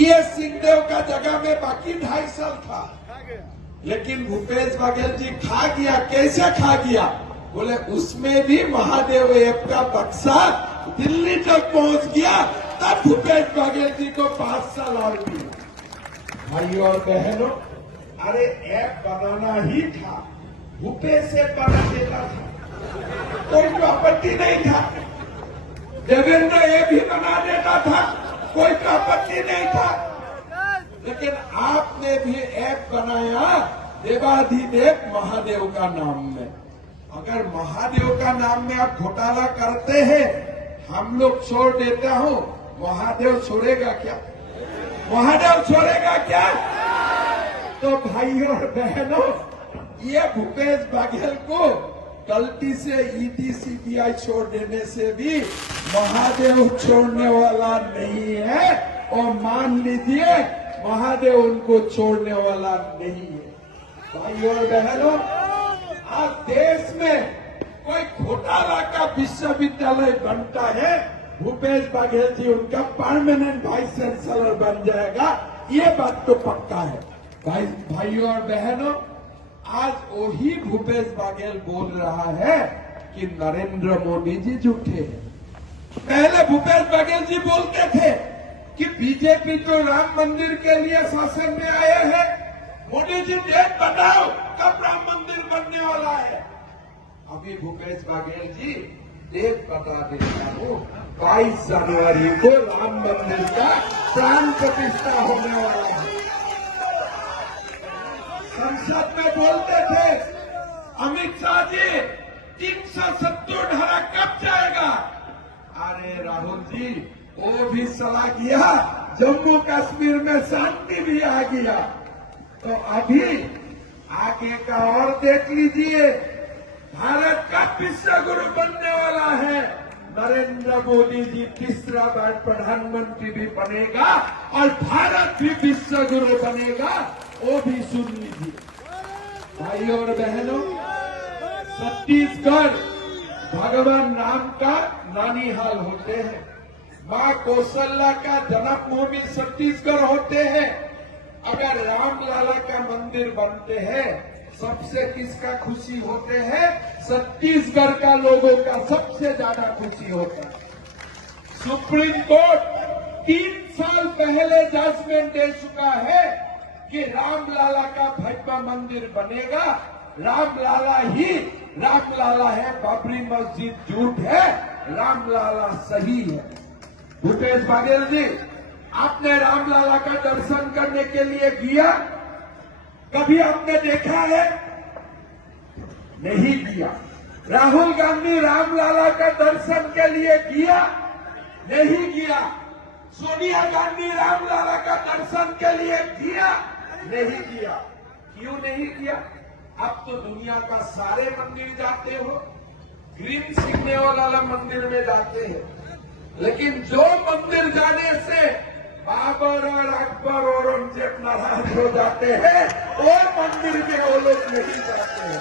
TS Singhdeo का जगह में बाकी 2.5 साल था, लेकिन भूपेश बघेल जी खा गया। कैसे खा गया? बोले उसमें भी महादेव ऐप का बक्सा दिल्ली तक पहुंच गया, तब भूपेश बघेल जी को 5 साल और मिले। भाइयों और बहनों, अरे ऐप बनाना ही था, भूपेश ऐप बना देता था, कोई तो आपत्ति नहीं था। देवेंद्र ऐप भी बना देता था, कोई तो आपत्ति नहीं था। लेकिन आपने भी ऐप बनाया देवाधिदेव महादेव का नाम में। अगर महादेव का नाम में आप घोटाला करते हैं, हम लोग छोड़ देता हूं, महादेव छोड़ेगा क्या? महादेव छोड़ेगा क्या? तो भाइयों और बहनों, ये भूपेश बघेल को गलती से ईडी सीबीआई छोड़ देने से भी महादेव छोड़ने वाला नहीं है, और मान लीजिए महादेव उनको छोड़ने वाला नहीं है। भाइयों और बहनों, आज देश में कोई घोटाला का विश्वविद्यालय बनता है, भूपेश बघेल जी उनका परमानेंट वाइस चांसलर बन जाएगा, ये बात तो पक्का है। भाइयों और बहनों, आज वही भूपेश बघेल बोल रहा है कि नरेंद्र मोदी जी झूठे हैं। पहले भूपेश बघेल जी बोलते थे कि बीजेपी तो राम मंदिर के लिए शासन में आए हैं, मोदी जी डेट बताओ कब राम मंदिर बनने वाला है। अभी भूपेश बघेल जी डेट बता देता हूं, 22 जनवरी को राम मंदिर का प्राण प्रतिष्ठा होने वाला है। संसद में बोलते थे अमित शाह जी 370 धारा कब जाएगा? अरे राहुल जी, वो भी सलाह किया, जम्मू कश्मीर में शांति भी आ गया। तो अभी आगे का और देख लीजिए, भारत का विश्व गुरु बनने वाला है। नरेंद्र मोदी जी तीसरा बार प्रधानमंत्री भी बनेगा और भारत भी विश्व गुरु बनेगा, वो भी सुन लीजिए। भाइयों और बहनों, छत्तीसगढ़ भगवान राम का नानीहाल होते हैं, मां कौशल्या का जन्मभूमि छत्तीसगढ़ होते हैं। अगर रामलला का मंदिर बनते हैं, सबसे किसका खुशी होते हैं? छत्तीसगढ़ का लोगों का सबसे ज्यादा खुशी होता है। सुप्रीम कोर्ट 3 साल पहले जजमेंट दे चुका है कि रामलला का भव्य मंदिर बनेगा। रामलला ही रामलला है, बाबरी मस्जिद झूठ है, रामलला सही है। भूपेश बघेल जी, आपने रामलला का दर्शन करने के लिए किया? कभी आपने देखा है? नहीं किया। राहुल गांधी रामलला का दर्शन के लिए किया? नहीं किया। सोनिया गांधी रामलला का दर्शन के लिए किया? नहीं किया। क्यों नहीं किया? अब तो दुनिया का सारे मंदिर जाते हो, ग्रीन सिग्नल मंदिर में जाते हैं, लेकिन जो मंदिर जाने से बाबर और अकबर और औरंगजेब नाराज हो जाते हैं, वो मंदिर में वो लोग नहीं जाते हैं।